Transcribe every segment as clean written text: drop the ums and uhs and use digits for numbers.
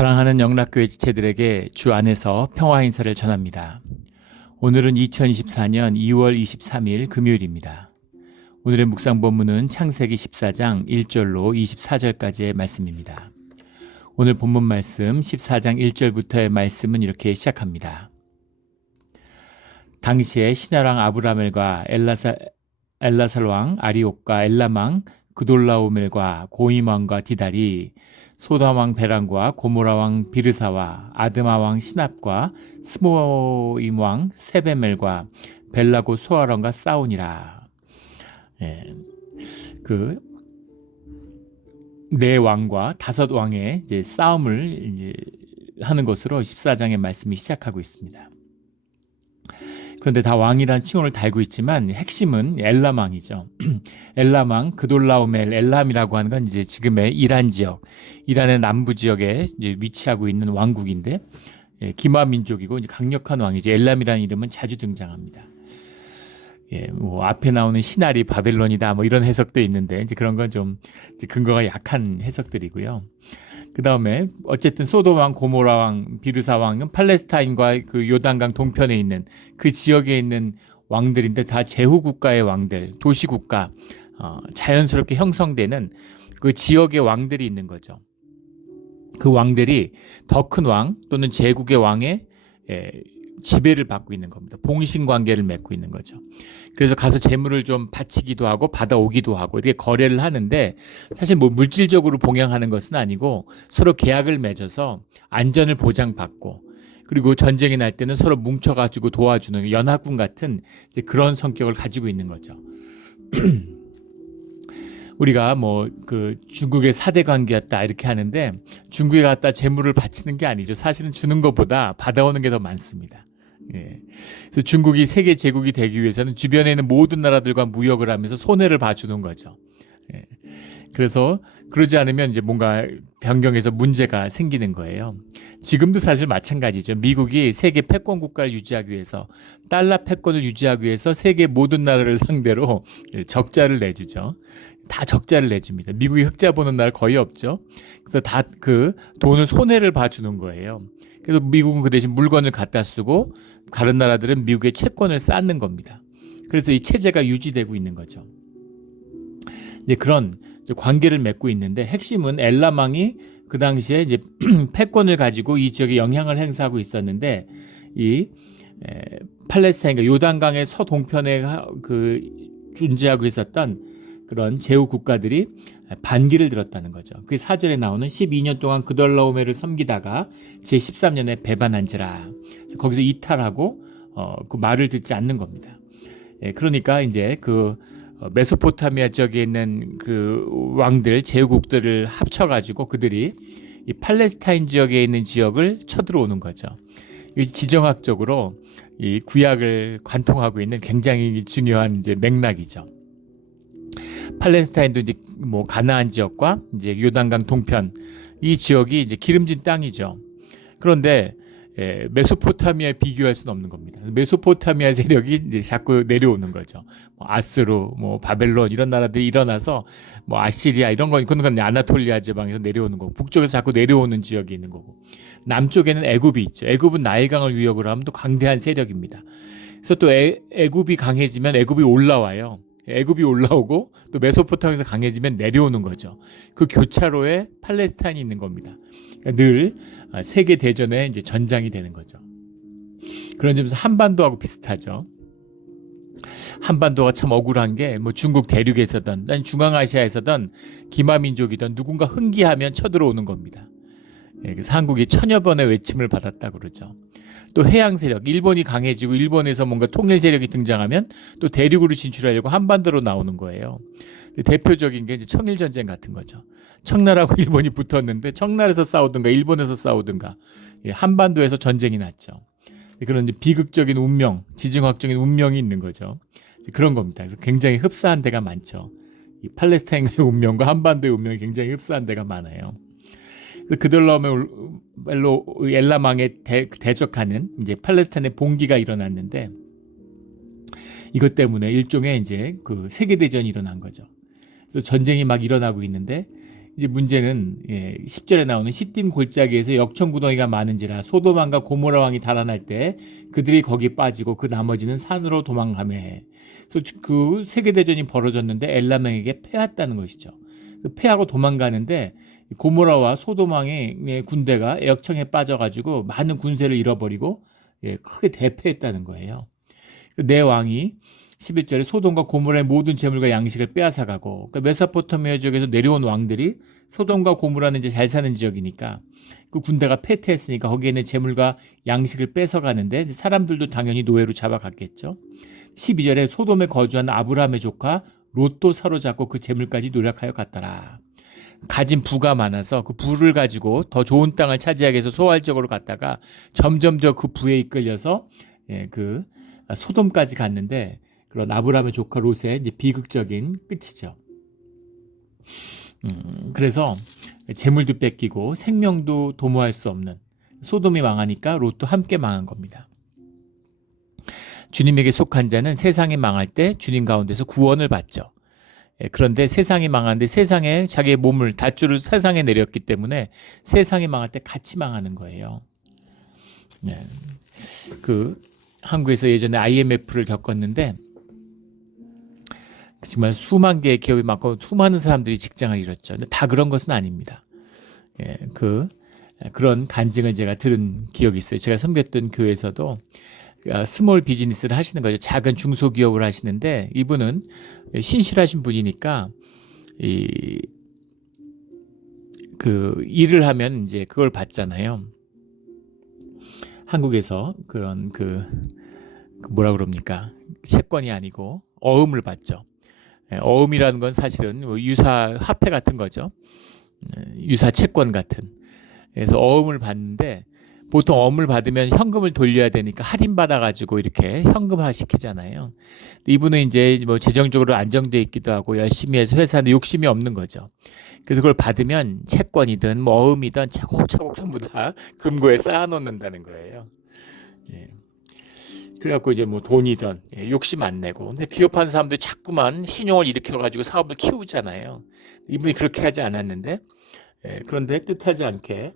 사랑하는 영락교회 지체들에게 주 안에서 평화 인사를 전합니다. 오늘은 2024년 2월 23일 금요일입니다. 오늘의 묵상 본문은 창세기 14장 1절로 24절까지의 말씀입니다. 오늘 본문 말씀 14장 1절부터의 말씀은 이렇게 시작합니다. 당시에 신하랑 아브라멜과 엘라살 왕 아리옥과 엘람왕 그돌라오멜과 고임 왕과 디달이 소돔 왕 베란과 고모라 왕 비르사와 아드마 왕 시납과 스모임 왕 세베멜과 벨라고 소아론과 싸우니라. 네 왕과 다섯 왕의 이제 싸움을 하는 것으로 14장의 말씀이 시작하고 있습니다. 그런데 다 왕이라는 칭호를 달고 있지만 핵심은 엘람 왕이죠. 엘람 왕 그돌라오멜 엘람이라고 하는 건 이제 지금의 이란 지역, 이란의 남부 지역에 이제 위치하고 있는 왕국인데 기마 민족이고 이제 강력한 왕이죠. 엘람이라는 이름은 자주 등장합니다. 뭐 앞에 나오는 시나리 바벨론이다 뭐 이런 해석도 있는데 이제 그런 건 좀 근거가 약한 해석들이고요. 그 다음에 어쨌든 소돔 왕, 고모라 왕, 비르사 왕은 팔레스타인과 그 요단강 동편에 있는 그 지역에 있는 왕들인데 다 제후 국가의 왕들, 도시 국가, 자연스럽게 형성되는 그 지역의 왕들이 있는 거죠. 그 왕들이 더 큰 왕 또는 제국의 왕의 지배를 받고 있는 겁니다. 봉신 관계를 맺고 있는 거죠. 그래서 가서 재물을 좀 바치기도 하고 받아오기도 하고 이렇게 거래를 하는데 사실 뭐 물질적으로 봉양하는 것은 아니고 서로 계약을 맺어서 안전을 보장받고 그리고 전쟁이 날 때는 서로 뭉쳐가지고 도와주는 연합군 같은 이제 그런 성격을 가지고 있는 거죠. 우리가 뭐 그 중국의 4대 관계였다 이렇게 하는데 중국에 갔다 재물을 바치는 게 아니죠. 사실은 주는 것보다 받아오는 게 더 많습니다. 그래서 중국이 세계 제국이 되기 위해서는 주변에 있는 모든 나라들과 무역을 하면서 손해를 봐주는 거죠. 그래서 그러지 않으면 이제 뭔가 변경해서 문제가 생기는 거예요. 지금도 사실 마찬가지죠. 미국이 세계 패권 국가를 유지하기 위해서 달러 패권을 유지하기 위해서 세계 모든 나라를 상대로 적자를 내주죠. 다 적자를 내줍니다. 미국이 흑자 보는 나라 거의 없죠. 그래서 다 그 돈을 손해를 봐주는 거예요. 그래서 미국은 그 대신 물건을 갖다 쓰고 다른 나라들은 미국의 채권을 쌓는 겁니다. 그래서 이 체제가 유지되고 있는 거죠. 이제 그런 관계를 맺고 있는데 핵심은 엘람 왕이 그 당시에 이제 패권을 가지고 이 지역에 영향을 행사하고 있었는데 이 팔레스타인과 요단강의 서동편에 그 존재하고 있었던 그런 제후 국가들이 반기를 들었다는 거죠. 그 4절에 나오는 12년 동안 그돌라오멜을 섬기다가 제13년에 배반한지라. 거기서 이탈하고 그 말을 듣지 않는 겁니다. 그러니까 이제 그 메소포타미아 지역에 있는 그 왕들 제후국들을 합쳐가지고 그들이 이 팔레스타인 지역에 있는 지역을 쳐들어오는 거죠. 지정학적으로 이 구약을 관통하고 있는 굉장히 중요한 이제 맥락이죠. 팔레스타인도 이제 뭐 가나안 지역과 이제 요단강 동편 이 지역이 이제 기름진 땅이죠. 그런데 메소포타미아에 비교할 수는 없는 겁니다. 메소포타미아 세력이 이제 자꾸 내려오는 거죠. 뭐 아스루, 뭐 바벨론 이런 나라들이 일어나서 뭐 아시리아 이런 건 아나톨리아 지방에서 내려오는 거고 북쪽에서 자꾸 내려오는 지역이 있는 거고 남쪽에는 애굽이 있죠. 애굽은 나일강을 위협으로 하면 또 강대한 세력입니다. 그래서 또 애굽이 강해지면 애굽이 올라와요. 애굽이 올라오고 또 메소포타미아에서 강해지면 내려오는 거죠. 그 교차로에 팔레스타인이 있는 겁니다. 그러니까 늘 세계 대전에 이제 전장이 되는 거죠. 그런 점에서 한반도하고 비슷하죠. 한반도가 참 억울한 게 뭐 중국 대륙에서든 중앙아시아에서든 기마민족이든 누군가 흥기하면 쳐들어오는 겁니다. 그래서 한국이 천여 번의 외침을 받았다 그러죠. 또 해양 세력, 일본이 강해지고 일본에서 뭔가 통일 세력이 등장하면 또 대륙으로 진출하려고 한반도로 나오는 거예요. 대표적인 게 이제 청일전쟁 같은 거죠. 청나라하고 일본이 붙었는데 청나라에서 싸우든가 일본에서 싸우든가 한반도에서 전쟁이 났죠. 그런 이제 비극적인 운명, 지정학적인 운명이 있는 거죠. 그런 겁니다. 그래서 굉장히 흡사한 데가 많죠. 이 팔레스타인의 운명과 한반도의 운명이 굉장히 흡사한 데가 많아요. 그돌라오멜로 엘람왕에 대적하는 이제 팔레스타인의 봉기가 일어났는데 이것 때문에 일종의 이제 그 세계 대전이 일어난 거죠. 그래서 전쟁이 막 일어나고 있는데 이제 문제는 10절에 나오는 시딤 골짜기에서 역청구덩이가 많은지라 소돔왕과 고모라 왕이 달아날 때 그들이 거기 빠지고 그 나머지는 산으로 도망가매. 그래서 그 세계대전이 벌어졌는데 엘람에게 패했다는 것이죠. 패하고 도망가는데 고모라와 소돔왕의 군대가 역청에 빠져가지고 많은 군세를 잃어버리고 크게 대패했다는 거예요. 내 왕이 11절에 소돔과 고모라의 모든 재물과 양식을 빼앗아가고, 그러니까 메소포타미아 지역에서 내려온 왕들이 소돔과 고모라는 이제 잘 사는 지역이니까 그 군대가 패퇴했으니까 거기에 있는 재물과 양식을 뺏어가는데 사람들도 당연히 노예로 잡아갔겠죠. 12절에 소돔에 거주하는 아브라함의 조카 롯도 사로잡고 그 재물까지 노력하여 갔더라. 가진 부가 많아서 그 부를 가지고 더 좋은 땅을 차지하기 위해서 소활적으로 갔다가 점점 더 그 부에 이끌려서 그 소돔까지 갔는데, 그런 아브라함의 조카 롯의 이제 비극적인 끝이죠. 그래서 재물도 뺏기고 생명도 도모할 수 없는 소돔이 망하니까 롯도 함께 망한 겁니다. 주님에게 속한 자는 세상이 망할 때 주님 가운데서 구원을 받죠. 그런데 세상이 망하는데 세상에 자기의 몸을 닷줄을 세상에 내렸기 때문에 세상이 망할 때 같이 망하는 거예요. 그 한국에서 예전에 IMF를 겪었는데 정말 수만 개의 기업이 많고 수많은 사람들이 직장을 잃었죠. 근데 다 그런 것은 아닙니다. 그런 간증을 제가 들은 기억이 있어요. 제가 섬겼던 교회에서도 스몰 비즈니스를 하시는 거죠. 작은 중소기업을 하시는데 이분은 신실하신 분이니까 그 일을 하면 이제 그걸 받잖아요. 한국에서 그런 뭐라 그럽니까? 채권이 아니고 어음을 받죠. 어음이라는 건 사실은 유사 화폐 같은 거죠. 유사 채권 같은. 그래서 어음을 받는데 보통 어음을 받으면 현금을 돌려야 되니까 할인 받아가지고 이렇게 현금화 시키잖아요. 이분은 이제 뭐 재정적으로 안정돼 있기도 하고 열심히 해서 회사는 욕심이 없는 거죠. 그래서 그걸 받으면 채권이든 뭐 어음이든 차곡차곡 전부 다 금고에 쌓아놓는다는 거예요. 그래갖고 이제 뭐 돈이든 욕심 안 내고. 근데 기업하는 사람들이 자꾸만 신용을 일으켜가지고 사업을 키우잖아요. 이분이 그렇게 하지 않았는데, 그런데 뜻하지 않게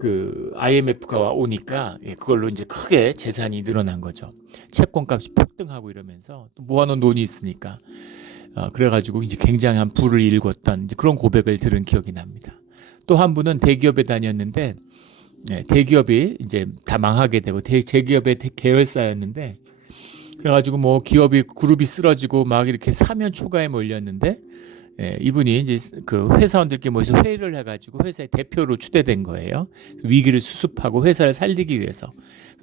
그 IMF가 오니까 그걸로 이제 크게 재산이 늘어난 거죠. 채권값이 폭등하고 이러면서 또 모아놓은 돈이 있으니까. 그래가지고 이제 굉장한 부를 일궜던 이제 그런 고백을 들은 기억이 납니다. 또 한 분은 대기업에 다녔는데, 대기업이 이제 다 망하게 되고 대기업의 계열사였는데, 그래가지고 뭐 기업이 그룹이 쓰러지고 막 이렇게 사면 초과에 몰렸는데, 이분이 이제 그 회사원들끼리 모여서 회의를 해가지고 회사의 대표로 추대된 거예요. 위기를 수습하고 회사를 살리기 위해서.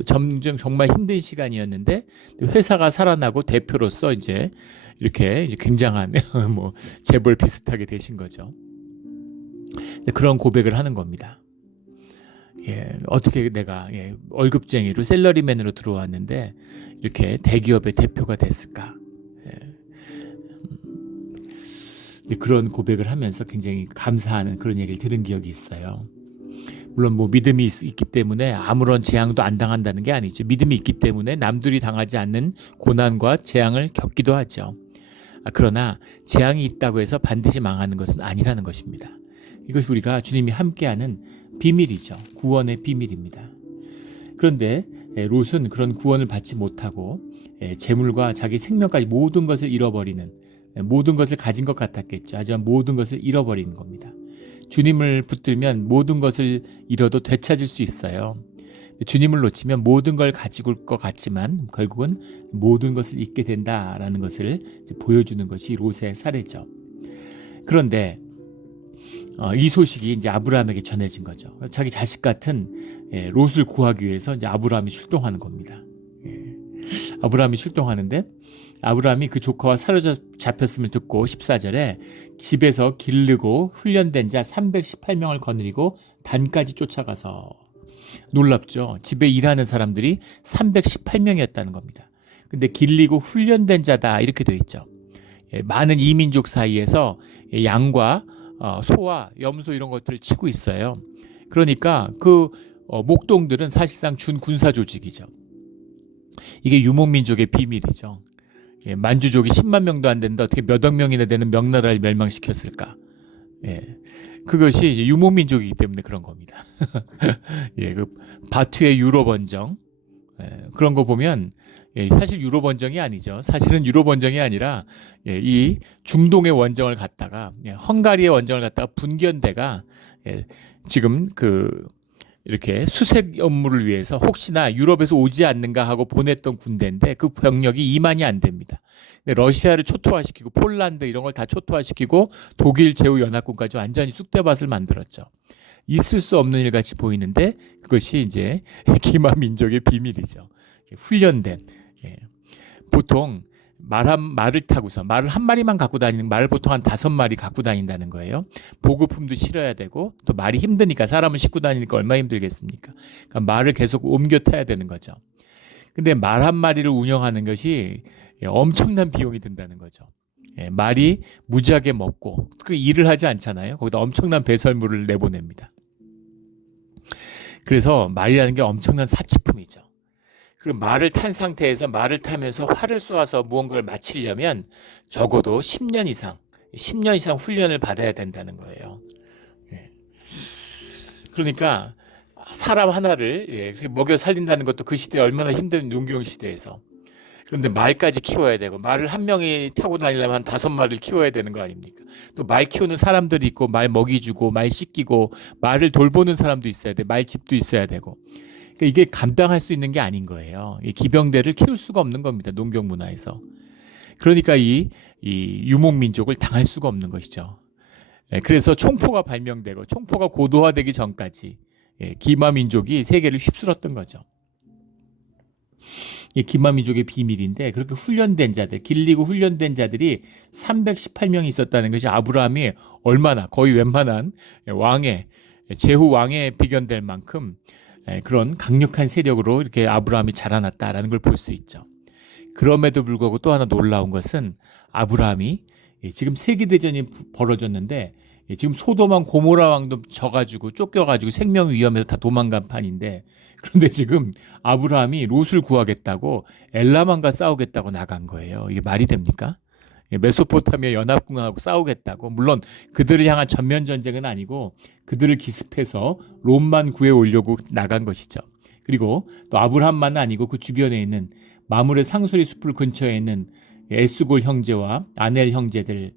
점점 정말 힘든 시간이었는데 회사가 살아나고 대표로서 이제 이렇게 이제 굉장한 뭐 재벌 비슷하게 되신 거죠. 그런 고백을 하는 겁니다. 어떻게 내가 월급쟁이로 셀러리맨으로 들어왔는데 이렇게 대기업의 대표가 됐을까? 그런 고백을 하면서 굉장히 감사하는 그런 얘기를 들은 기억이 있어요. 물론 뭐 믿음이 있기 때문에 아무런 재앙도 안 당한다는 게 아니죠. 믿음이 있기 때문에 남들이 당하지 않는 고난과 재앙을 겪기도 하죠. 그러나 재앙이 있다고 해서 반드시 망하는 것은 아니라는 것입니다. 이것이 우리가 주님이 함께하는 비밀이죠. 구원의 비밀입니다. 그런데 롯은 그런 구원을 받지 못하고 재물과 자기 생명까지 모든 것을 잃어버리는, 모든 것을 가진 것 같았겠죠. 하지만 모든 것을 잃어버리는 겁니다. 주님을 붙들면 모든 것을 잃어도 되찾을 수 있어요. 주님을 놓치면 모든 걸 가지고 올 것 같지만 결국은 모든 것을 잃게 된다라는 것을 보여주는 것이 롯의 사례죠. 그런데 이 소식이 이제 아브라함에게 전해진 거죠. 자기 자식 같은 롯을 구하기 위해서 이제 아브라함이 출동하는 겁니다. 아브라함이 출동하는데 아브라함이 그 조카와 사로잡혔음을 듣고 14절에 집에서 기르고 훈련된 자 318명을 거느리고 단까지 쫓아가서, 놀랍죠. 집에 일하는 사람들이 318명이었다는 겁니다. 근데 길리고 훈련된 자다 이렇게 돼 있죠. 많은 이민족 사이에서 양과 소와 염소 이런 것들을 치고 있어요. 그러니까 그 목동들은 사실상 준군사 조직이죠. 이게 유목민족의 비밀이죠. 만주족이 10만 명도 안 되는데 어떻게 몇억 명이나 되는 명나라를 멸망시켰을까? 예. 그것이 이제 유목민족이기 때문에 그런 겁니다. 예, 그 바투의 유럽 원정, 그런 거 보면 사실 유럽 원정이 아니죠. 사실은 유럽 원정이 아니라 이 중동의 원정을 갔다가 헝가리의 원정을 갔다가 분견대가 지금 이렇게 수색 업무를 위해서 혹시나 유럽에서 오지 않는가 하고 보냈던 군대인데 그 병력이 2만이 안 됩니다. 러시아를 초토화시키고 폴란드 이런 걸 다 초토화시키고 독일 제후연합군까지 완전히 쑥대밭을 만들었죠. 있을 수 없는 일 같이 보이는데 그것이 이제 기마 민족의 비밀이죠. 훈련된 보통 말을 타고서 말을 한 마리만 갖고 다니는 말을 보통 한 5마리 갖고 다닌다는 거예요. 보급품도 실어야 되고 또 말이 힘드니까 사람을 싣고 다니니까 얼마나 힘들겠습니까? 그러니까 말을 계속 옮겨 타야 되는 거죠. 근데 말 한 마리를 운영하는 것이 엄청난 비용이 든다는 거죠. 말이 무지하게 먹고 그 일을 하지 않잖아요. 거기다 엄청난 배설물을 내보냅니다. 그래서 말이라는 게 엄청난 사치품이죠. 그리고 말을 탄 상태에서 말을 타면서 활을 쏘아서 무언가를 마치려면 적어도 10년 이상 훈련을 받아야 된다는 거예요. 그러니까 사람 하나를 먹여 살린다는 것도 그 시대에 얼마나 힘든 농경 시대에서. 그런데 말까지 키워야 되고 말을 한 명이 타고 다니려면 한 5마리를 키워야 되는 거 아닙니까? 또 말 키우는 사람들이 있고 말 먹이 주고 말 씻기고 말을 돌보는 사람도 있어야 돼. 말집도 있어야 되고. 그러니까 이게 감당할 수 있는 게 아닌 거예요. 이 기병대를 키울 수가 없는 겁니다. 농경 문화에서. 그러니까 이 유목민족을 당할 수가 없는 것이죠. 그래서 총포가 발명되고 총포가 고도화되기 전까지 기마민족이 세계를 휩쓸었던 거죠. 이 기마민족의 비밀인데 그렇게 훈련된 자들, 길리고 훈련된 자들이 318명이 있었다는 것이 아브라함이 얼마나 거의 웬만한 제후 왕에 비견될 만큼 그런 강력한 세력으로 이렇게 아브라함이 자라났다라는 걸 볼 수 있죠. 그럼에도 불구하고 또 하나 놀라운 것은 아브라함이 지금 세계대전이 벌어졌는데 지금 소돔왕 고모라 왕도 져가지고 쫓겨가지고 생명 위험에서 다 도망간 판인데 그런데 지금 아브라함이 롯을 구하겠다고 엘라만과 싸우겠다고 나간 거예요. 이게 말이 됩니까? 메소포타미아 연합군하고 싸우겠다고. 물론 그들을 향한 전면 전쟁은 아니고 그들을 기습해서 롯만 구해오려고 나간 것이죠. 그리고 또 아브라함만 아니고 그 주변에 있는 마물의 상수리 숲을 근처에 있는 에스골 형제와 아넬 형제들이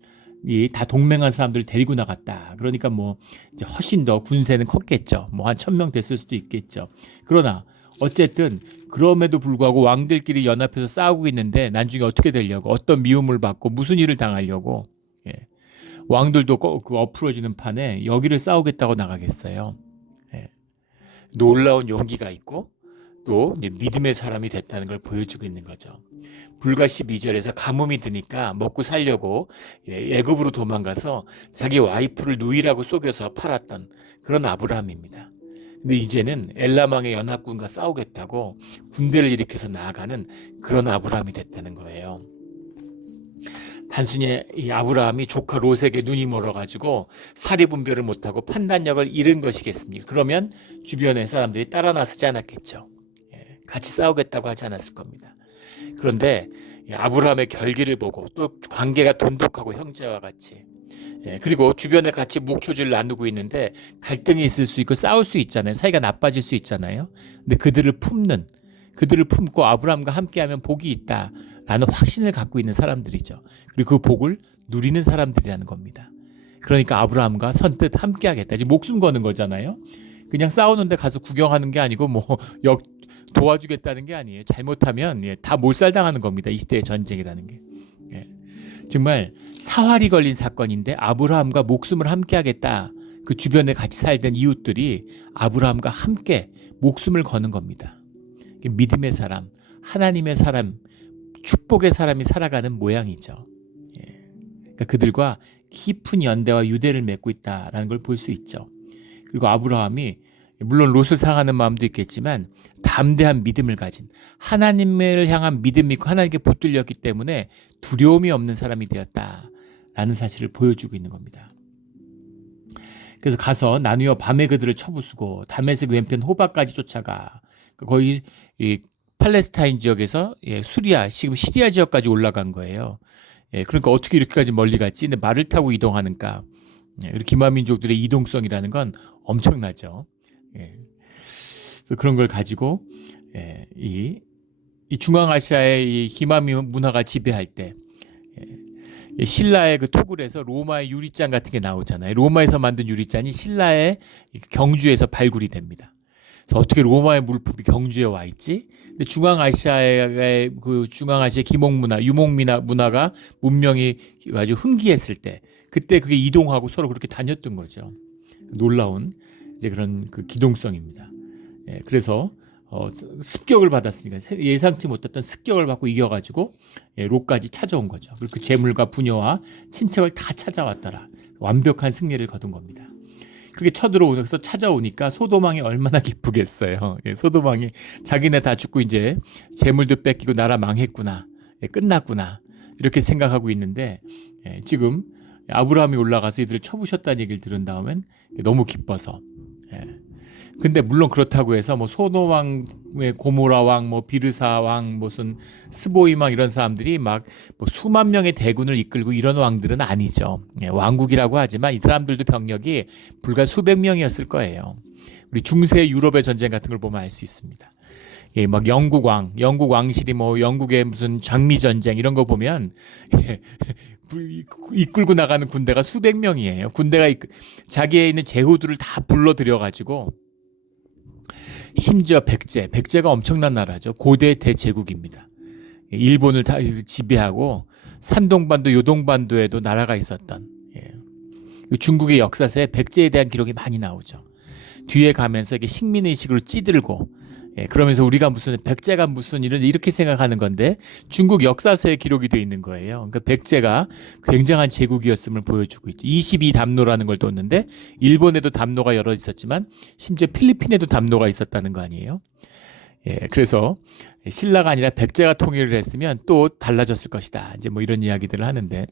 다 동맹한 사람들을 데리고 나갔다. 그러니까 뭐 이제 훨씬 더 군세는 컸겠죠. 뭐 한 1,000명 됐을 수도 있겠죠. 그러나 어쨌든 그럼에도 불구하고 왕들끼리 연합해서 싸우고 있는데 나중에 어떻게 되려고 어떤 미움을 받고 무슨 일을 당하려고 왕들도 그 엎으러지는 판에 여기를 싸우겠다고 나가겠어요. 놀라운 용기가 있고 또 믿음의 사람이 됐다는 걸 보여주고 있는 거죠. 불과 12절에서 가뭄이 드니까 먹고 살려고 애굽으로 도망가서 자기 와이프를 누이라고 속여서 팔았던 그런 아브라함입니다. 근데 이제는 엘람왕의 연합군과 싸우겠다고 군대를 일으켜서 나아가는 그런 아브라함이 됐다는 거예요. 단순히 이 아브라함이 조카 롯에게 눈이 멀어가지고 사리 분별을 못하고 판단력을 잃은 것이겠습니까? 그러면 주변의 사람들이 따라 나서지 않았겠죠. 같이 싸우겠다고 하지 않았을 겁니다. 그런데 아브라함의 결기를 보고 또 관계가 돈독하고 형제와 같이 그리고 주변에 같이 목초지를 나누고 있는데 갈등이 있을 수 있고 싸울 수 있잖아요. 사이가 나빠질 수 있잖아요. 근데 그들을 품고 아브라함과 함께하면 복이 있다라는 확신을 갖고 있는 사람들이죠. 그리고 그 복을 누리는 사람들이라는 겁니다. 그러니까 아브라함과 선뜻 함께하겠다. 이제 목숨 거는 거잖아요. 그냥 싸우는데 가서 구경하는 게 아니고 도와주겠다는 게 아니에요. 잘못하면 다 몰살당하는 겁니다. 이 시대의 전쟁이라는 게. 정말 사활이 걸린 사건인데 아브라함과 목숨을 함께 하겠다. 그 주변에 같이 살던 이웃들이 아브라함과 함께 목숨을 거는 겁니다. 믿음의 사람, 하나님의 사람, 축복의 사람이 살아가는 모양이죠. 그러니까 그들과 깊은 연대와 유대를 맺고 있다는 걸 볼 수 있죠. 그리고 아브라함이 물론 롯을 사랑하는 마음도 있겠지만 담대한 믿음을 가진 하나님을 향한 믿음이 있고 하나님께 붙들렸기 때문에 두려움이 없는 사람이 되었다라는 사실을 보여주고 있는 겁니다. 그래서 가서 나누어 밤에 그들을 쳐부수고 다메섹 왼편 호바까지 쫓아가 거의 이 팔레스타인 지역에서 수리아 지금 시리아 지역까지 올라간 거예요. 그러니까 어떻게 이렇게까지 멀리 갔지? 근데 말을 타고 이동하니까 그리고 기마 민족들의 이동성이라는 건 엄청나죠. 그래서 그런 걸 가지고 이 중앙아시아의 이 기마 문화가 지배할 때 신라의 그 토굴에서 로마의 유리잔 같은 게 나오잖아요. 로마에서 만든 유리잔이 신라의 경주에서 발굴이 됩니다. 그래서 어떻게 로마의 물품이 경주에 와 있지? 근데 중앙아시아의 그 중앙아시아 기목 문화, 유목 문화가 문명이 아주 흥기했을 때 그때 그게 이동하고 서로 그렇게 다녔던 거죠. 놀라운 이제 그런 그 기동성입니다. 그래서 습격을 받았으니까 예상치 못했던 습격을 받고 이겨가지고 로까지 찾아온 거죠. 그리고 그 재물과 부녀와 친척을 다 찾아왔더라. 완벽한 승리를 거둔 겁니다. 그게 쳐들어오면서 찾아오니까 소돔왕이 얼마나 기쁘겠어요. 소돔왕이 자기네 다 죽고 이제 재물도 뺏기고 나라 망했구나. 끝났구나. 이렇게 생각하고 있는데 지금 아브라함이 올라가서 이들을 쳐부셨다는 얘기를 들은 다음엔 너무 기뻐서 근데 물론 그렇다고 해서 뭐 소돔왕, 고모라 왕, 뭐 비르사 왕, 무슨 스보임 왕 이런 사람들이 막 뭐 수만 명의 대군을 이끌고 이런 왕들은 아니죠. 왕국이라고 하지만 이 사람들도 병력이 불과 수백 명이었을 거예요. 우리 중세 유럽의 전쟁 같은 걸 보면 알 수 있습니다. 막 영국 왕실이 뭐 영국의 무슨 장미 전쟁 이런 거 보면 이끌고 나가는 군대가 수백 명이에요. 군대가 자기에 있는 제후들을 다 불러들여 가지고 심지어 백제가 엄청난 나라죠. 고대 대제국입니다. 일본을 다 지배하고 산동반도, 요동반도에도 나라가 있었던 중국의 역사서에 백제에 대한 기록이 많이 나오죠. 뒤에 가면서 이게 식민의식으로 찌들고 그러면서 우리가 무슨 백제가 무슨 이렇게 생각하는 건데 중국 역사서에 기록이 되어 있는 거예요. 그러니까 백제가 굉장한 제국이었음을 보여주고 있죠. 22담로라는 걸 뒀는데 일본에도 담로가 여러 있었지만 심지어 필리핀에도 담로가 있었다는 거 아니에요. 그래서 신라가 아니라 백제가 통일을 했으면 또 달라졌을 것이다. 이제 뭐 이런 이야기들을 하는데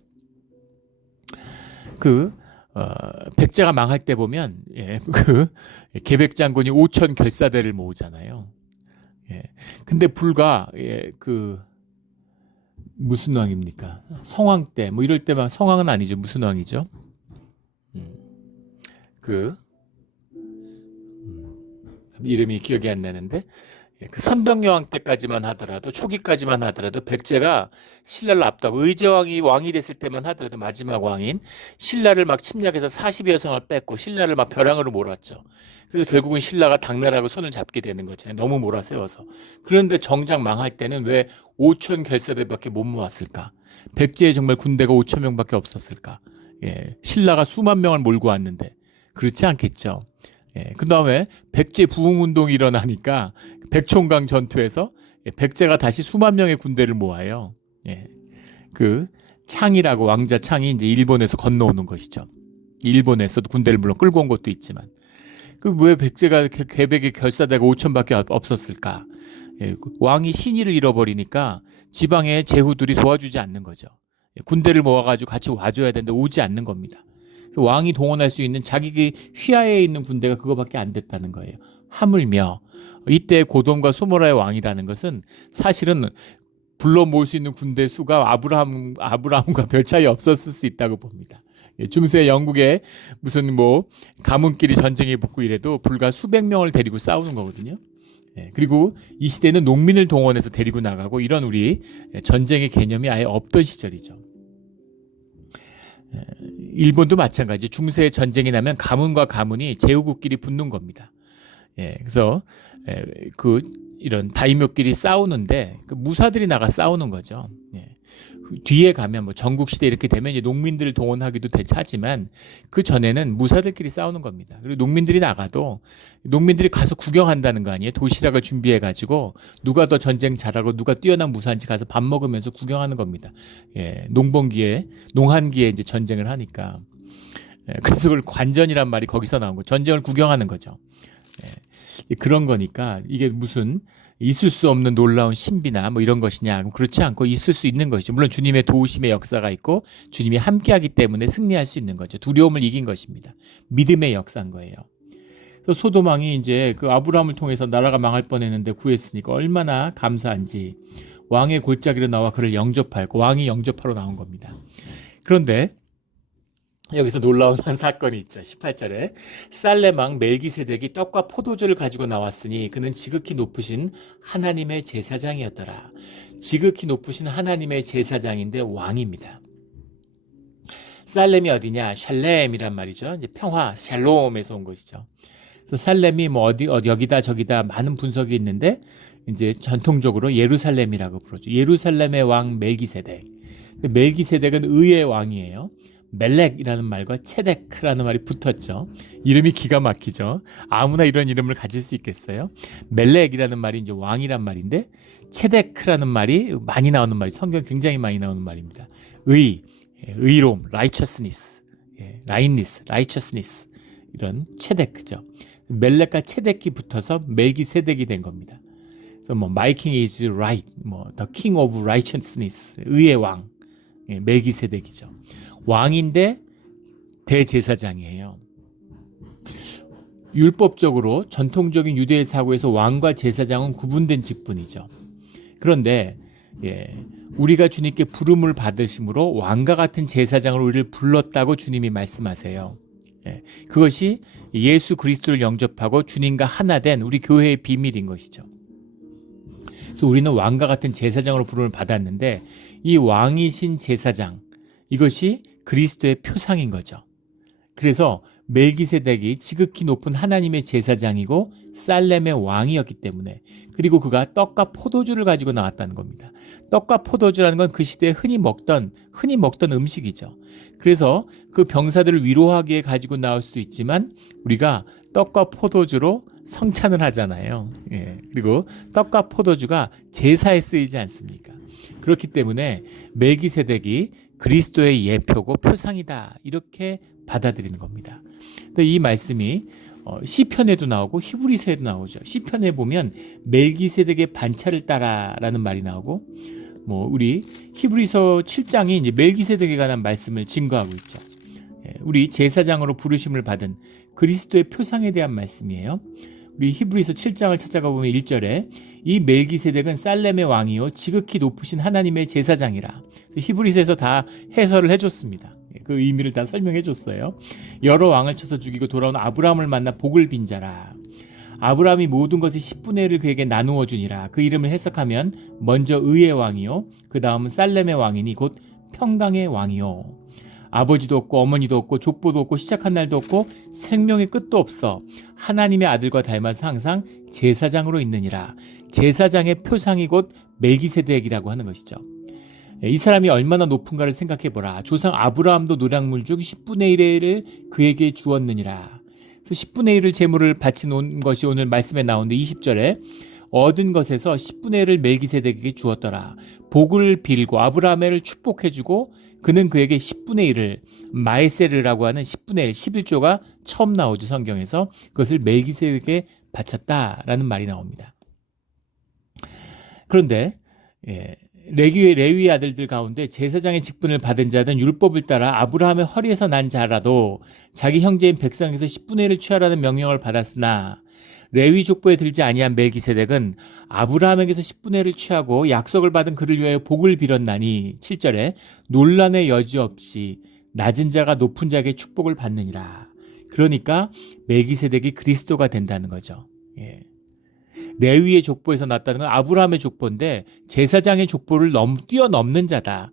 백제가 망할 때 보면 계백 장군이 5천 결사대를 모으잖아요. 근데 불과 무슨 왕입니까? 성왕 때 뭐 이럴 때만 성왕은 아니죠. 무슨 왕이죠? 이름이 기억이 안 나는데 그 선덕여왕 때까지만 하더라도 초기까지만 하더라도 백제가 신라를 앞두고 의제왕이 왕이 됐을 때만 하더라도 마지막 왕인 신라를 막 침략해서 40여 성을 뺏고 신라를 막 벼랑으로 몰았죠. 그래서 결국은 신라가 당나라하고 손을 잡게 되는 거잖아요. 너무 몰아세워서. 그런데 정작 망할 때는 왜 5천 결사대밖에 못 모았을까? 백제에 정말 군대가 5천 명밖에 없었을까? 신라가 수만 명을 몰고 왔는데 그렇지 않겠죠. 그 다음에 백제 부흥운동이 일어나니까 백총강 전투에서 백제가 다시 수만 명의 군대를 모아요. 창이라고 왕자 창이 이제 일본에서 건너오는 것이죠. 일본에서도 군대를 물론 끌고 온 것도 있지만 왜 백제가 계백의 결사대가 5천밖에 없었을까? 왕이 신의를 잃어버리니까 지방의 제후들이 도와주지 않는 거죠. 군대를 모아가지고 같이 와줘야 되는데 오지 않는 겁니다. 그래서 왕이 동원할 수 있는 자기 휘하에 있는 군대가 그거밖에 안 됐다는 거예요. 하물며 이때 고돔과 소모라의 왕이라는 것은 사실은 불러 모을 수 있는 군대 수가 아브라함과 별 차이 없었을 수 있다고 봅니다. 중세 영국에 무슨 뭐 가문끼리 전쟁에 붙고 이래도 불과 수백 명을 데리고 싸우는 거거든요. 그리고 이 시대는 농민을 동원해서 데리고 나가고 이런 우리 전쟁의 개념이 아예 없던 시절이죠. 일본도 마찬가지. 중세 전쟁이 나면 가문과 가문이 제후국끼리 붙는 겁니다. 그래서 이런 다이묘끼리 싸우는데 무사들이 나가 싸우는 거죠. 뒤에 가면 뭐 전국시대 이렇게 되면 이제 농민들을 동원하기도 하지만 그 전에는 무사들끼리 싸우는 겁니다. 그리고 농민들이 나가도 농민들이 가서 구경한다는 거 아니에요. 도시락을 준비해가지고 누가 더 전쟁 잘하고 누가 뛰어난 무사인지 가서 밥 먹으면서 구경하는 겁니다. 농한기에 이제 전쟁을 하니까. 그래서 그걸 관전이란 말이 거기서 나온 거. 전쟁을 구경하는 거죠. 그런 거니까 이게 무슨 있을 수 없는 놀라운 신비나 뭐 이런 것이냐? 그렇지 않고 있을 수 있는 것이죠. 물론 주님의 도우심의 역사가 있고 주님이 함께하기 때문에 승리할 수 있는 거죠. 두려움을 이긴 것입니다. 믿음의 역사인 거예요. 그래서 소돔왕이 이제 그 아브라함을 통해서 나라가 망할 뻔했는데 구했으니까 얼마나 감사한지 왕의 골짜기로 나와 그를 영접하고 왕이 영접하러 나온 겁니다. 그런데 여기서 놀라운 한 사건이 있죠. 18절에 살렘 왕 멜기세덱이 떡과 포도주를 가지고 나왔으니 그는 지극히 높으신 하나님의 제사장이었더라. 지극히 높으신 하나님의 제사장인데 왕입니다. 살렘이 어디냐? 샬렘이란 말이죠. 이제 평화, 샬롬에서 온 것이죠. 그래서 살렘이 뭐 어디 여기다 저기다 많은 분석이 있는데 이제 전통적으로 예루살렘이라고 부르죠. 예루살렘의 왕 멜기세덱. 멜기세덱은 의의 왕이에요. 멜렉이라는 말과 체데크라는 말이 붙었죠. 이름이 기가 막히죠. 아무나 이런 이름을 가질 수 있겠어요? 멜렉이라는 말이 이제 왕이란 말인데 체데크라는 말이 많이 나오는 말이 성경 굉장히 많이 나오는 말입니다. 의로움, righteousness, rightness, righteousness 이런 체데크죠. 멜렉과 체데크가 붙어서 멜기세덱이 된 겁니다. 그래서 뭐 My king is right, 뭐 the king of righteousness, 의의 왕, 멜기세덱이죠. 왕인데 대제사장이에요. 율법적으로 전통적인 유대의 사고에서 왕과 제사장은 구분된 직분이죠. 그런데 우리가 주님께 부름을 받으심으로 왕과 같은 제사장으로 우리를 불렀다고 주님이 말씀하세요. 그것이 예수 그리스도를 영접하고 주님과 하나 된 우리 교회의 비밀인 것이죠. 그래서 우리는 왕과 같은 제사장으로 부름을 받았는데 이 왕이신 제사장, 이것이 그리스도의 표상인 거죠. 그래서 멜기세덱이 지극히 높은 하나님의 제사장이고 살렘의 왕이었기 때문에, 그리고 그가 떡과 포도주를 가지고 나왔다는 겁니다. 떡과 포도주라는 건 그 시대에 흔히 먹던 음식이죠. 그래서 그 병사들을 위로하기에 가지고 나올 수도 있지만 우리가 떡과 포도주로 성찬을 하잖아요. 그리고 떡과 포도주가 제사에 쓰이지 않습니까? 그렇기 때문에 멜기세덱이 그리스도의 예표고 표상이다, 이렇게 받아들이는 겁니다. 이 말씀이 시편에도 나오고 히브리서에도 나오죠. 시편에 보면 멜기세덱의 반차를 따라라는 말이 나오고, 우리 히브리서 7장이 이제 멜기세덱에 관한 말씀을 증거하고 있죠. 우리 제사장으로 부르심을 받은 그리스도의 표상에 대한 말씀이에요. 우리 히브리서 7장을 찾아가 보면 1절에 이 멜기세덱은 살렘의 왕이요 지극히 높으신 하나님의 제사장이라. 히브리서에서 다 해설을 해줬습니다. 그 의미를 다 설명해줬어요. 여러 왕을 쳐서 죽이고 돌아온 아브라함을 만나 복을 빈 자라. 아브라함이 모든 것의 10분의 1을 그에게 나누어 주니라. 그 이름을 해석하면 먼저 의의 왕이요, 그 다음은 살렘의 왕이니 곧 평강의 왕이요. 아버지도 없고 어머니도 없고 족보도 없고 시작한 날도 없고 생명의 끝도 없어 하나님의 아들과 닮아서 항상 제사장으로 있느니라. 제사장의 표상이 곧 멜기세덱이라고 하는 것이죠. 이 사람이 얼마나 높은가를 생각해보라. 조상 아브라함도 노량물 중 10분의 1을 그에게 주었느니라. 그래서 10분의 1을 제물을 바치는 것이 오늘 말씀에 나오는데 20절에 얻은 것에서 10분의 1을 멜기세덱에게 주었더라. 복을 빌고 아브라함을 축복해주고 그는 그에게 10분의 1을 마에세르라고 하는 10분의 1, 11조가 처음 나오죠, 성경에서. 그것을 멜기세덱에게 바쳤다라는 말이 나옵니다. 그런데 레위의 아들들 가운데 제사장의 직분을 받은 자는 율법을 따라 아브라함의 허리에서 난 자라도 자기 형제인 백성에서 10분의 1을 취하라는 명령을 받았으나 레위 족보에 들지 아니한 멜기세덱은 아브라함에게서 10분의 1을 취하고 약속을 받은 그를 위하여 복을 빌었나니 7절에 논란의 여지 없이 낮은 자가 높은 자에게 축복을 받느니라. 그러니까 멜기세덱이 그리스도가 된다는 거죠. 레위의 족보에서 났다는 건 아브라함의 족보인데 제사장의 족보를 뛰어넘는 자다.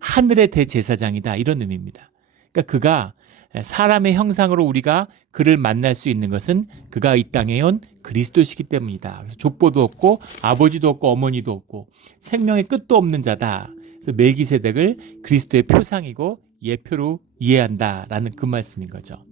하늘의 대제사장이다, 이런 의미입니다. 그러니까 그가 사람의 형상으로 우리가 그를 만날 수 있는 것은 그가 이 땅에 온 그리스도시기 때문이다. 그래서 족보도 없고 아버지도 없고 어머니도 없고 생명의 끝도 없는 자다. 그래서 멜기세덱을 그리스도의 표상이고 예표로 이해한다라는 그 말씀인 거죠.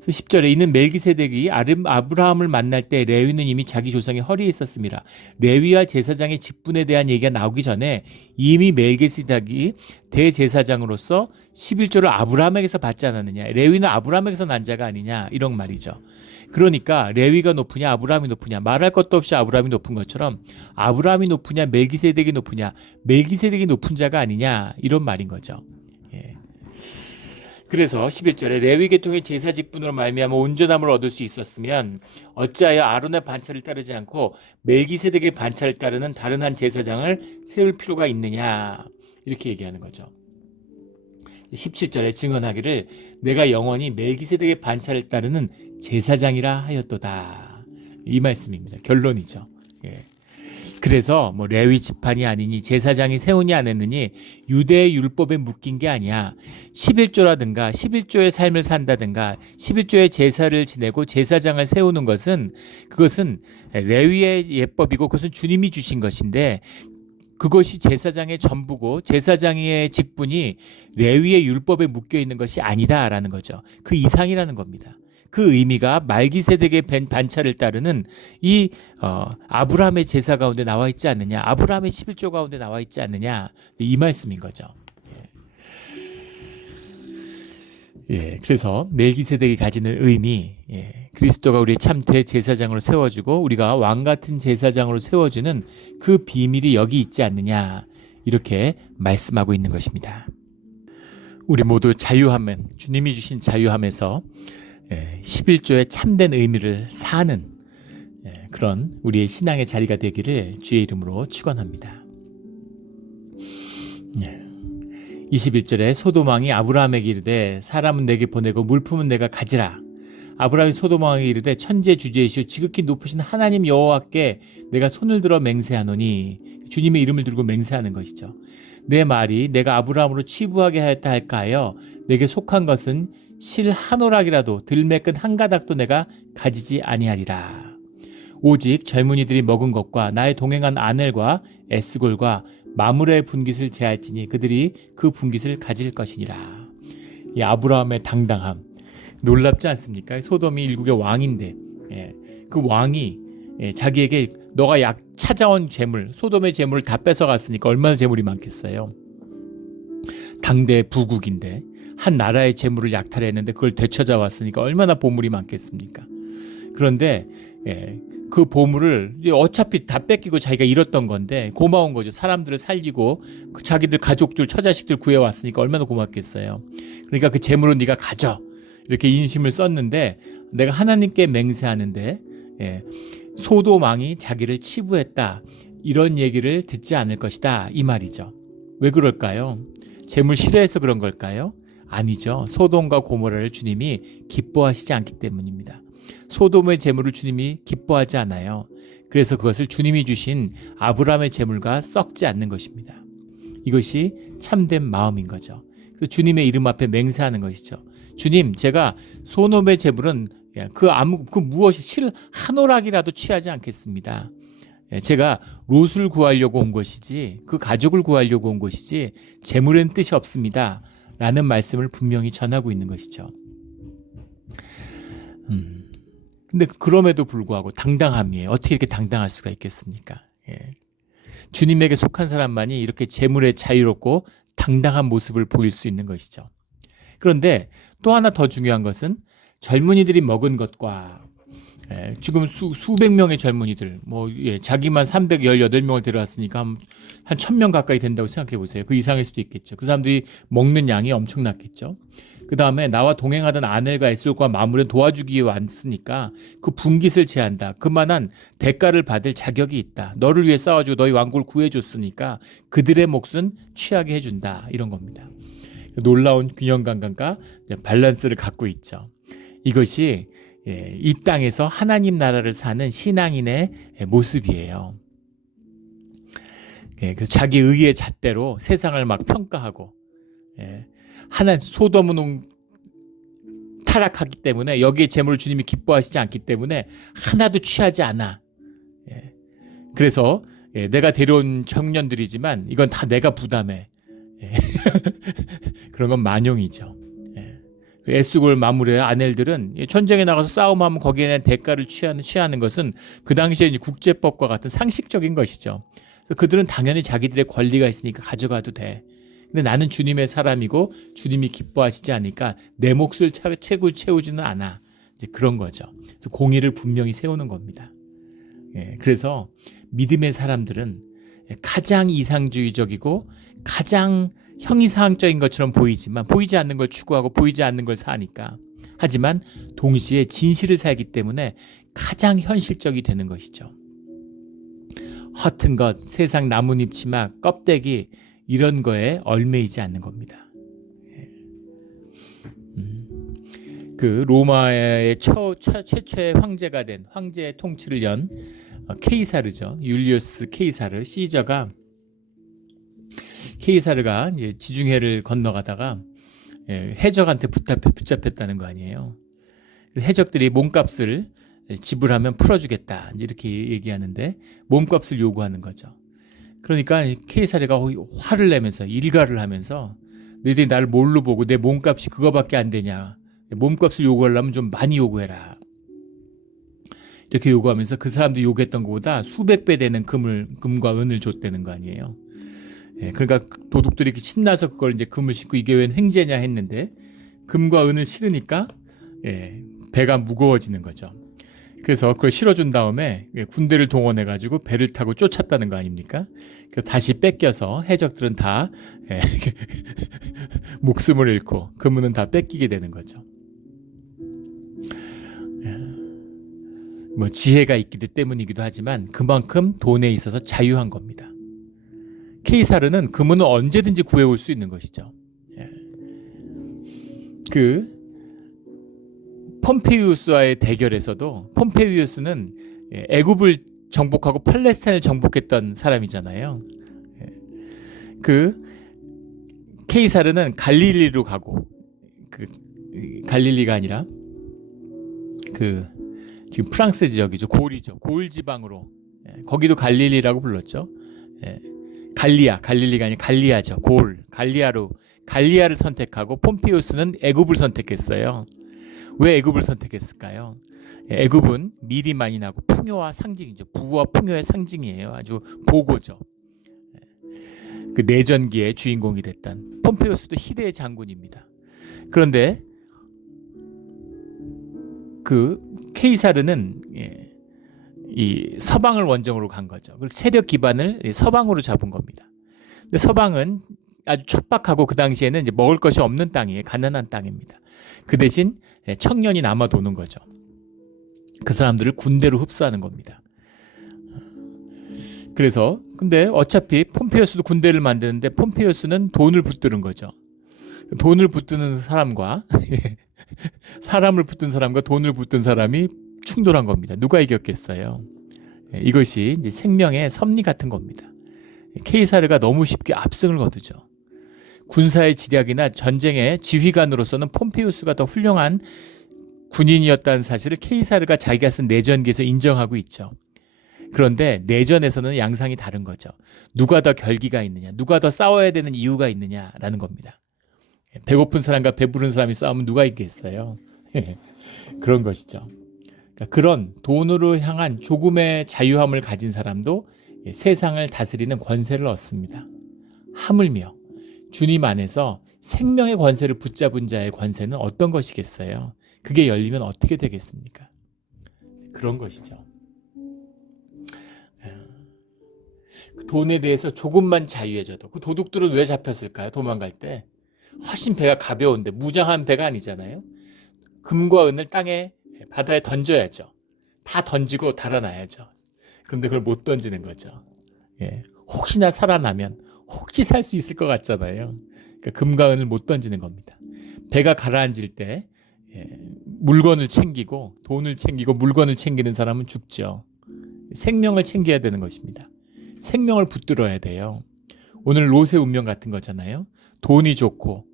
10절에 이는 멜기세덱이 아브라함을 만날 때 레위는 이미 자기 조상의 허리에 있었습니다. 레위와 제사장의 직분에 대한 얘기가 나오기 전에 이미 멜기세덱이 대제사장으로서 11조를 아브라함에게서 받지 않았느냐. 레위는 아브라함에게서 난 자가 아니냐, 이런 말이죠. 그러니까 레위가 높으냐 아브라함이 높으냐, 말할 것도 없이 아브라함이 높은 것처럼 아브라함이 높으냐 멜기세덱이 높으냐, 멜기세덱이 높은 자가 아니냐, 이런 말인 거죠. 그래서 11절에 레위 계통의 제사 직분으로 말미암아 온전함을 얻을 수 있었으면 어찌하여 아론의 반차를 따르지 않고 멜기세덱의 반차를 따르는 다른 한 제사장을 세울 필요가 있느냐, 이렇게 얘기하는 거죠. 17절에 증언하기를 내가 영원히 멜기세덱의 반차를 따르는 제사장이라 하였도다. 이 말씀입니다. 결론이죠. 예. 그래서 뭐 레위 지판이 아니니 제사장이 세우니 안 했느니 유대의 율법에 묶인 게 아니야. 11조라든가 11조의 삶을 산다든가 11조의 제사를 지내고 제사장을 세우는 것은 그것은 레위의 예법이고 그것은 주님이 주신 것인데 그것이 제사장의 전부고 제사장의 직분이 레위의 율법에 묶여 있는 것이 아니다라는 거죠. 그 이상이라는 겁니다. 그 의미가 말기세덱의 반차를 따르는 이 아브라함의 제사 가운데 나와 있지 않느냐, 아브라함의 11조 가운데 나와 있지 않느냐, 이 말씀인 거죠. 그래서 멜기세덱이 가지는 의미, 그리스도가 우리의 참 대제사장으로 세워주고 우리가 왕 같은 제사장으로 세워주는 그 비밀이 여기 있지 않느냐, 이렇게 말씀하고 있는 것입니다. 우리 모두 자유함은 주님이 주신 자유함에서 11조의 참된 의미를 사는 그런 우리의 신앙의 자리가 되기를 주의 이름으로 축원합니다. 21절에 소돔 왕이 아브라함에게 이르되 사람은 내게 보내고 물품은 내가 가지라. 아브라함이 소돔 왕에게 이르되 천재 주제이시오 지극히 높으신 하나님 여호와께 내가 손을 들어 맹세하노니, 주님의 이름을 들고 맹세하는 것이죠. 내 말이 내가 아브라함으로 치부하게 하였다 할까 하여 내게 속한 것은 실 한 오락이라도 들매끈 한 가닥도 내가 가지지 아니하리라. 오직 젊은이들이 먹은 것과 나의 동행한 아넬과 에스골과 마므레의 분깃을 제할지니 그들이 그 분깃을 가질 것이니라. 이 아브라함의 당당함 놀랍지 않습니까? 소돔이 일국의 왕인데 그 왕이 자기에게 너가 찾아온 재물, 소돔의 재물을 다 뺏어갔으니까 얼마나 재물이 많겠어요. 당대 부국인데 한 나라의 재물을 약탈했는데 그걸 되찾아 왔으니까 얼마나 보물이 많겠습니까? 그런데 그 보물을 어차피 다 뺏기고 자기가 잃었던 건데 고마운 거죠. 사람들을 살리고 자기들 가족들 처자식들 구해왔으니까 얼마나 고맙겠어요. 그러니까 그 재물은 네가 가져, 이렇게 인심을 썼는데 내가 하나님께 맹세하는데 소돔 왕이 자기를 치부했다, 이런 얘기를 듣지 않을 것이다, 이 말이죠. 왜 그럴까요? 재물 싫어해서 그런 걸까요? 아니죠. 소돔과 고모라를 주님이 기뻐하시지 않기 때문입니다. 소돔의 재물을 주님이 기뻐하지 않아요. 그래서 그것을 주님이 주신 아브라함의 재물과 썩지 않는 것입니다. 이것이 참된 마음인 거죠. 주님의 이름 앞에 맹세하는 것이죠. 주님, 제가 소돔의 재물은 그 무엇이 실 한 오락이라도 취하지 않겠습니다. 제가 롯을 구하려고 온 것이지 그 가족을 구하려고 온 것이지 재물엔 뜻이 없습니다, 라는 말씀을 분명히 전하고 있는 것이죠. 근데 그럼에도 불구하고 당당함이에요. 어떻게 이렇게 당당할 수가 있겠습니까? 주님에게 속한 사람만이 이렇게 재물에 자유롭고 당당한 모습을 보일 수 있는 것이죠. 그런데 또 하나 더 중요한 것은 젊은이들이 먹은 것과 지금 수백 명의 젊은이들, 자기만 318명을 데려왔으니까 한 1000명 가까이 된다고 생각해 보세요. 그 이상일 수도 있겠죠. 그 사람들이 먹는 양이 엄청났겠죠. 그 다음에 나와 동행하던 아넬과 에스골과 마므레 도와주기 위해 왔으니까 그 분깃을 제한다. 그만한 대가를 받을 자격이 있다. 너를 위해 싸워주고 너희 왕국을 구해줬으니까 그들의 몫은 취하게 해준다. 이런 겁니다. 놀라운 균형 감각과 밸런스를 갖고 있죠. 이것이 이 땅에서 하나님 나라를 사는 신앙인의 모습이에요. 그래서 자기 의의 잣대로 세상을 막 평가하고, 소돔은 타락하기 때문에 여기에 재물을 주님이 기뻐하시지 않기 때문에 하나도 취하지 않아. 그래서 내가 데려온 청년들이지만 이건 다 내가 부담해. 그런 건 만용이죠. 에스골 마므레 아넬들은 전쟁에 나가서 싸움하면 거기에 대한 대가를 취하는 것은 그 당시에 국제법과 같은 상식적인 것이죠. 그들은 당연히 자기들의 권리가 있으니까 가져가도 돼. 근데 나는 주님의 사람이고 주님이 기뻐하시지 않으니까 내 몫을 채우지는 않아. 이제 그런 거죠. 그래서 공의를 분명히 세우는 겁니다. 그래서 믿음의 사람들은 가장 이상주의적이고 가장 형이상학적인 것처럼 보이지만 보이지 않는 걸 추구하고 보이지 않는 걸 사니까, 하지만 동시에 진실을 살기 때문에 가장 현실적이 되는 것이죠. 허튼 것, 세상 나뭇잎 치마, 껍데기 이런 거에 얽매이지 않는 겁니다. 그 로마의 최초의 황제가 된 황제의 통치를 연 케이사르죠. 율리우스 케이사르 시저가 케이사르가 이제 지중해를 건너가다가 해적한테 붙잡혔다는 거 아니에요. 해적들이 몸값을 지불하면 풀어주겠다 이렇게 얘기하는데 몸값을 요구하는 거죠. 그러니까 케이사르가 화를 내면서 일가를 하면서 너희들이 나를 뭘로 보고 내 몸값이 그거밖에 안 되냐. 몸값을 요구하려면 좀 많이 요구해라. 이렇게 요구하면서 그 사람들이 요구했던 것보다 수백 배 되는 금과 은을 줬다는 거 아니에요. 그러니까 도둑들이 이렇게 신나서 그걸 이제 금을 싣고 이게 웬 횡재냐 했는데 금과 은을 실으니까 배가 무거워지는 거죠. 그래서 그걸 실어준 다음에 군대를 동원해가지고 배를 타고 쫓았다는 거 아닙니까? 다시 뺏겨서 해적들은 다 목숨을 잃고 금은은 다 뺏기게 되는 거죠. 뭐 지혜가 있기 때문이기도 하지만 그만큼 돈에 있어서 자유한 겁니다. 케이사르는 금은은 언제든지 구해올 수 있는 것이죠. 그 폼페이우스와의 대결에서도 폼페이우스는 애굽을 정복하고 팔레스타인을 정복했던 사람이잖아요. 그 케이사르는 갈릴리로 가고 그 갈릴리가 아니라 그 지금 프랑스 지역이죠. 고리죠. 고을 지방으로 거기도 갈릴리라고 불렀죠. 갈릴리가 아니라 갈리아죠. 갈리아를 선택하고 폼페이우스는 애굽을 선택했어요. 왜 애굽을 선택했을까요? 애굽은 밀이 많이 나고 풍요와 상징이죠. 부와 풍요의 상징이에요. 아주 보고죠. 그 내전기의 주인공이 됐던 폼페이우스도 희대의 장군입니다. 그런데 그 케이사르는 이 서방을 원정으로 간 거죠. 그리고 세력 기반을 서방으로 잡은 겁니다. 근데 서방은 아주 척박하고 그 당시에는 이제 먹을 것이 없는 땅이에요. 가난한 땅입니다. 그 대신 청년이 남아 도는 거죠. 그 사람들을 군대로 흡수하는 겁니다. 그래서 근데 어차피 폼페이우스도 군대를 만드는데 폼페이우스는 돈을 붙드는 거죠. 돈을 붙드는 사람과 사람을 붙든 사람과 돈을 붙든 사람이 충돌한 겁니다. 누가 이겼겠어요? 이것이 이제 생명의 섭리 같은 겁니다. 케이사르가 너무 쉽게 압승을 거두죠. 군사의 지략이나 전쟁의 지휘관으로서는 폼페이우스가 더 훌륭한 군인이었다는 사실을 케이사르가 자기가 쓴 내전기에서 인정하고 있죠. 그런데 내전에서는 양상이 다른 거죠. 누가 더 결기가 있느냐, 누가 더 싸워야 되는 이유가 있느냐라는 겁니다. 배고픈 사람과 배부른 사람이 싸우면 누가 이기겠어요? 그런 것이죠. 그러니까 그런 돈으로 향한 조금의 자유함을 가진 사람도 세상을 다스리는 권세를 얻습니다. 하물며 주님 안에서 생명의 권세를 붙잡은 자의 권세는 어떤 것이겠어요? 그게 열리면 어떻게 되겠습니까? 그런 것이죠. 그 돈에 대해서 조금만 자유해져도 그 도둑들은 왜 잡혔을까요? 도망갈 때 훨씬 배가 가벼운데 무장한 배가 아니잖아요. 금과 은을 땅에 바다에 던져야죠. 다 던지고 달아나야죠. 그런데 그걸 못 던지는 거죠. 혹시나 살아나면 혹시 살 수 있을 것 같잖아요. 그러니까 금과 은을 못 던지는 겁니다. 배가 가라앉을 때 물건을 챙기고 돈을 챙기고 물건을 챙기는 사람은 죽죠. 생명을 챙겨야 되는 것입니다. 생명을 붙들어야 돼요. 오늘 롯의 운명 같은 거잖아요. 돈이 좋고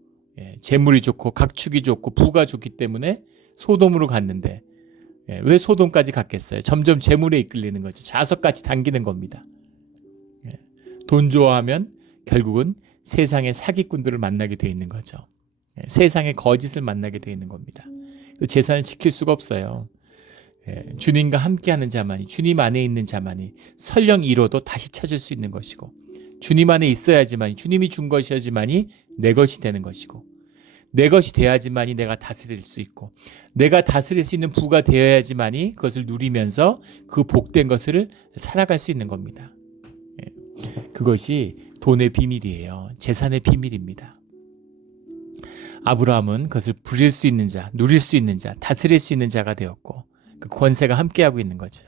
재물이 좋고 각축이 좋고 부가 좋기 때문에 소돔으로 갔는데 왜 소돔까지 갔겠어요? 점점 재물에 이끌리는 거죠. 자석같이 당기는 겁니다. 돈 좋아하면 결국은 세상의 사기꾼들을 만나게 돼 있는 거죠. 세상의 거짓을 만나게 돼 있는 겁니다. 재산을 지킬 수가 없어요. 주님과 함께하는 자만이, 주님 안에 있는 자만이 설령 잃어도 다시 찾을 수 있는 것이고, 주님 안에 있어야지만이, 주님이 준 것이어야지만이 내 것이 되는 것이고, 내 것이 돼야지만이 내가 다스릴 수 있고, 내가 다스릴 수 있는 부가 되어야지만이 그것을 누리면서 그 복된 것을 살아갈 수 있는 겁니다. 그것이 돈의 비밀이에요. 재산의 비밀입니다. 아브라함은 그것을 부릴 수 있는 자, 누릴 수 있는 자, 다스릴 수 있는 자가 되었고 그 권세가 함께하고 있는 거죠.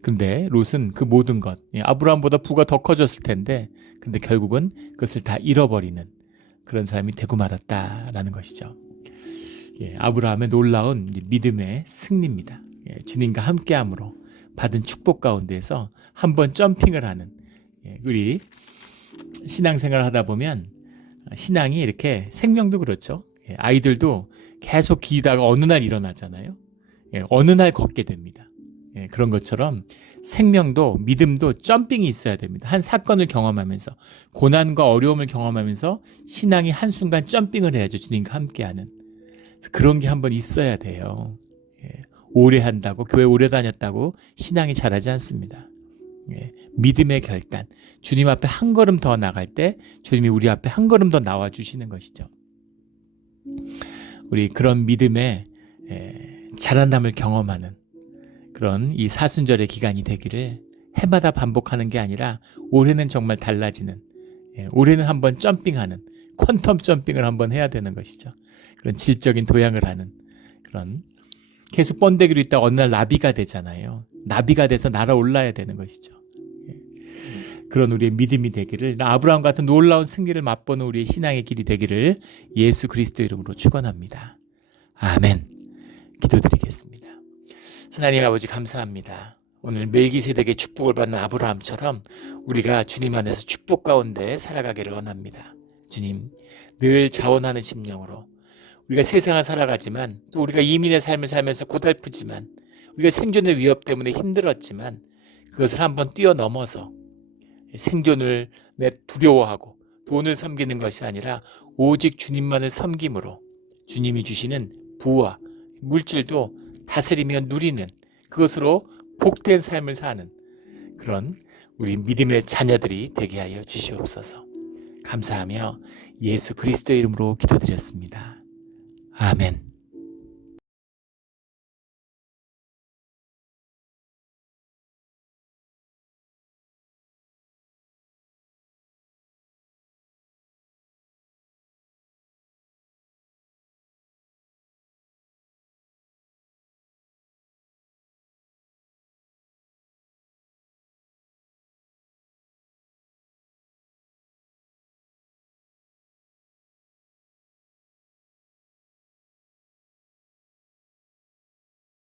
근데 롯은 그 모든 것, 아브라함보다 부가 더 커졌을 텐데 근데 결국은 그것을 다 잃어버리는 그런 사람이 되고 말았다라는 것이죠. 아브라함의 놀라운 믿음의 승리입니다. 주님과 함께함으로 받은 축복 가운데서 한번 점핑을 하는, 우리 신앙생활을 하다 보면 신앙이 이렇게, 생명도 그렇죠. 아이들도 계속 기다가 어느 날 일어나잖아요. 어느 날 걷게 됩니다. 그런 것처럼 생명도, 믿음도 점핑이 있어야 됩니다. 한 사건을 경험하면서, 고난과 어려움을 경험하면서 신앙이 한순간 점핑을 해야죠. 주님과 함께하는. 그런 게 한번 있어야 돼요. 오래 한다고, 교회 오래 다녔다고 신앙이 자라지 않습니다. 믿음의 결단, 주님 앞에 한 걸음 더 나갈 때 주님이 우리 앞에 한 걸음 더 나와 주시는 것이죠. 우리 그런 믿음의 자라남을 경험하는 그런 이 사순절의 기간이 되기를, 해마다 반복하는 게 아니라 올해는 정말 달라지는, 올해는 한번 점핑하는, 퀀텀 점핑을 한번 해야 되는 것이죠. 그런 질적인 도약을 하는, 그런 계속 번데기로 있다가 어느 날 나비가 되잖아요. 나비가 돼서 날아올라야 되는 것이죠. 그런 우리의 믿음이 되기를, 아브라함 같은 놀라운 승리를 맛보는 우리의 신앙의 길이 되기를 예수 그리스도 이름으로 축원합니다. 아멘. 기도드리겠습니다. 하나님 아버지, 감사합니다. 오늘 멜기세덱의 축복을 받는 아브라함처럼 우리가 주님 안에서 축복 가운데 살아가기를 원합니다. 주님, 늘 자원하는 심령으로 우리가 세상을 살아가지만, 또 우리가 이민의 삶을 살면서 고달프지만, 우리가 생존의 위협 때문에 힘들었지만 그것을 한번 뛰어넘어서 생존을 두려워하고 돈을 섬기는 것이 아니라 오직 주님만을 섬김으로 주님이 주시는 부와 물질도 다스리며 누리는, 그것으로 복된 삶을 사는 그런 우리 믿음의 자녀들이 되게 하여 주시옵소서. 감사하며 예수 그리스도의 이름으로 기도드렸습니다. 아멘.